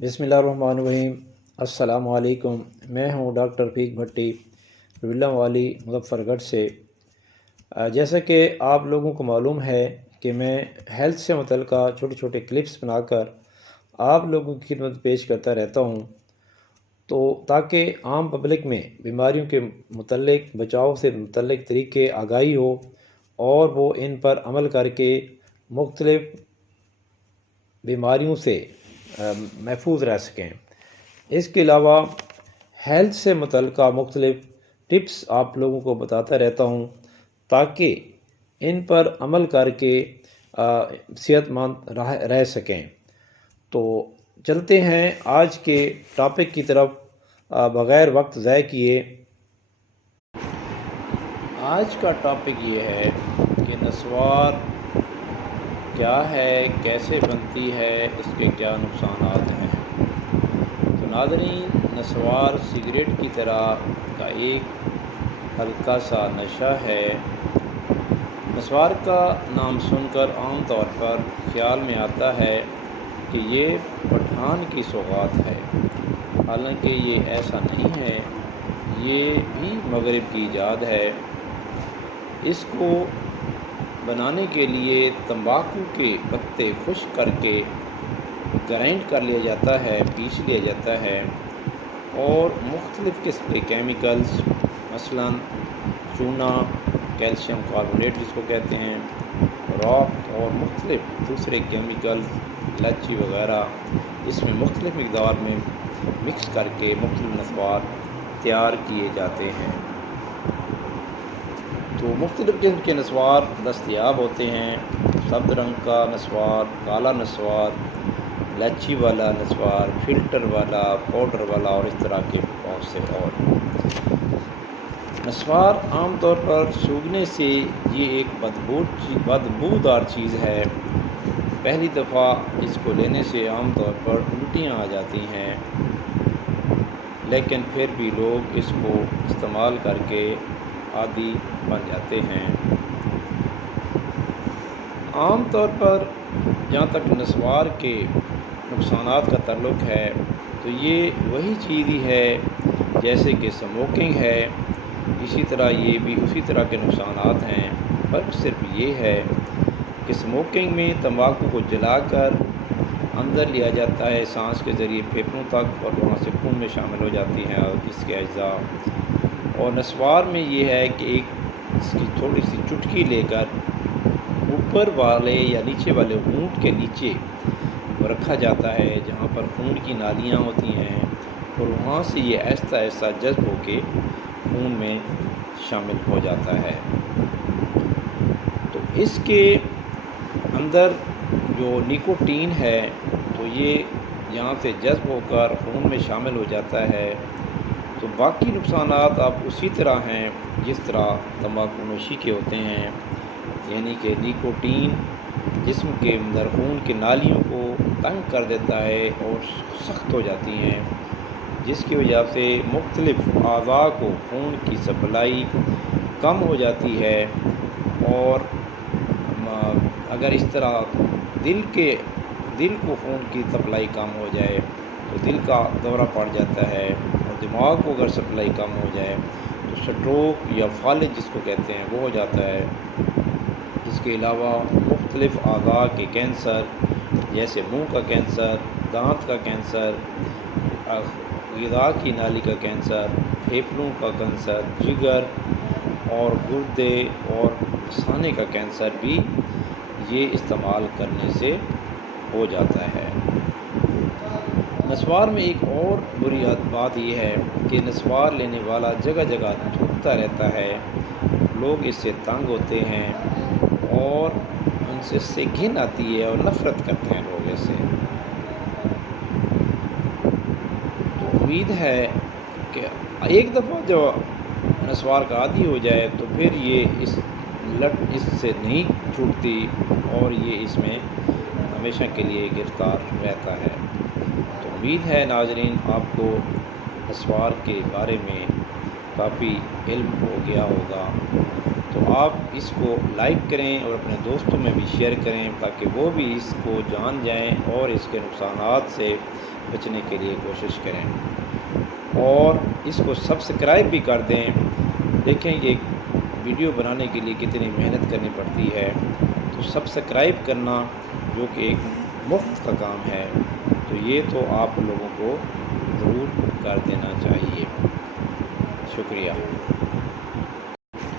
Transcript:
بسم اللہ الرحمن الرحیم۔ السلام علیکم۔ میں ہوں ڈاکٹر رفیق بھٹی رویلہ والی مظفر گڑھ سے۔ جیسا کہ آپ لوگوں کو معلوم ہے کہ میں ہیلتھ سے متعلقہ چھوٹے چھوٹے کلپس بنا کر آپ لوگوں کی خدمت پیش کرتا رہتا ہوں، تو تاکہ عام پبلک میں بیماریوں کے متعلق بچاؤ سے متعلق طریقے آگاہی ہو اور وہ ان پر عمل کر کے مختلف بیماریوں سے محفوظ رہ سکیں۔ اس کے علاوہ ہیلتھ سے متعلقہ مختلف ٹپس آپ لوگوں کو بتاتا رہتا ہوں تاکہ ان پر عمل کر کے صحت مند رہ سکیں۔ تو چلتے ہیں آج کے ٹاپک کی طرف بغیر وقت ضائع کیے۔ آج کا ٹاپک یہ ہے کہ نسوار کیا ہے، کیسے بنتی ہے، اس کے کیا نقصانات ہیں۔ تو ناظرین، نسوار سگریٹ کی طرح کا ایک ہلکا سا نشہ ہے۔ نسوار کا نام سن کر عام طور پر خیال میں آتا ہے کہ یہ پٹھان کی سوغات ہے، حالانکہ یہ ایسا نہیں ہے، یہ بھی مغرب کی ایجاد ہے۔ اس کو بنانے کے لیے تمباکو کے پتے خشک کر کے گرائنڈ کر لیا جاتا ہے، پیس لیا جاتا ہے، اور مختلف قسم کے کیمیکلز مثلاً چونا، کیلشیم کاربونیٹ جس کو کہتے ہیں، راک اور مختلف دوسرے کیمیکلز، الائچی وغیرہ، اس میں مختلف مقدار میں مکس کر کے مختلف نسوار تیار کیے جاتے ہیں۔ تو مختلف قسم کے نسوار دستیاب ہوتے ہیں، سبز رنگ کا نسوار، کالا نسوار، الائچی والا نسوار، فلٹر والا، پاؤڈر والا، اور اس طرح کے بہت سے اور نسوار۔ عام طور پر سونگھنے سے یہ ایک بدبودار چیز ہے۔ پہلی دفعہ اس کو لینے سے عام طور پر الٹیاں آ جاتی ہیں، لیکن پھر بھی لوگ اس کو استعمال کر کے عادی بن جاتے ہیں۔ عام طور پر جہاں تک نسوار کے نقصانات کا تعلق ہے تو یہ وہی چیز ہی ہے جیسے کہ اسموکنگ ہے، اسی طرح یہ بھی اسی طرح کے نقصانات ہیں۔ فرق صرف یہ ہے کہ اسموکنگ میں تمباکو کو جلا کر اندر لیا جاتا ہے سانس کے ذریعے پھیپھڑوں تک، اور وہاں سے خون میں شامل ہو جاتی ہیں اور اس کے اجزاء۔ اور نسوار میں یہ ہے کہ ایک اس کی تھوڑی سی چٹکی لے کر اوپر والے یا نیچے والے ہونٹ کے نیچے رکھا جاتا ہے جہاں پر خون کی نالیاں ہوتی ہیں، اور وہاں سے یہ آہستہ آہستہ جذب ہو کے خون میں شامل ہو جاتا ہے۔ تو اس کے اندر جو نیکوٹین ہے تو یہ یہاں سے جذب ہو کر خون میں شامل ہو جاتا ہے۔ تو باقی نقصانات اب اسی طرح ہیں جس طرح تمباکو نوشی کے ہوتے ہیں، یعنی کہ نیکوٹین جسم کے اندر خون کی نالیوں کو تنگ کر دیتا ہے اور سخت ہو جاتی ہیں، جس کی وجہ سے مختلف اعضاء کو خون کی سپلائی کم ہو جاتی ہے، اور اگر اس طرح دل کو خون کی سپلائی کم ہو جائے تو دل کا دورہ پڑ جاتا ہے، اور دماغ کو اگر سپلائی کم ہو جائے تو سٹروک یا فالج جس کو کہتے ہیں وہ ہو جاتا ہے۔ اس کے علاوہ مختلف اعضاء کے کینسر جیسے منہ کا کینسر، دانت کا کینسر، غذا کی نالی کا کینسر، پھیپھڑوں کا کینسر، جگر اور گردے اور مثانے کا کینسر بھی یہ استعمال کرنے سے ہو جاتا ہے۔ نسوار میں ایک اور بری بات یہ ہے کہ نسوار لینے والا جگہ جگہ تھوکتا رہتا ہے، لوگ اس سے تنگ ہوتے ہیں اور ان سے گھن آتی ہے اور نفرت کرتے ہیں لوگ اس سے۔ تو امید ہے کہ ایک دفعہ جو نسوار کا عادی ہو جائے تو پھر یہ اس سے نہیں چھوٹتی اور یہ اس میں ہمیشہ کے لیے گرفتار رہتا ہے۔ تو امید ہے ناظرین آپ کو نسوار کے بارے میں کافی علم ہو گیا ہوگا۔ تو آپ اس کو لائک کریں اور اپنے دوستوں میں بھی شیئر کریں تاکہ وہ بھی اس کو جان جائیں اور اس کے نقصانات سے بچنے کے لیے کوشش کریں، اور اس کو سبسکرائب بھی کر دیں۔ دیکھیں یہ ویڈیو بنانے کے لیے کتنی محنت کرنی پڑتی ہے، تو سبسکرائب کرنا جو کہ ایک مفت کا کام ہے، تو یہ تو آپ لوگوں کو ضرور کر دینا چاہیے۔ شکریہ۔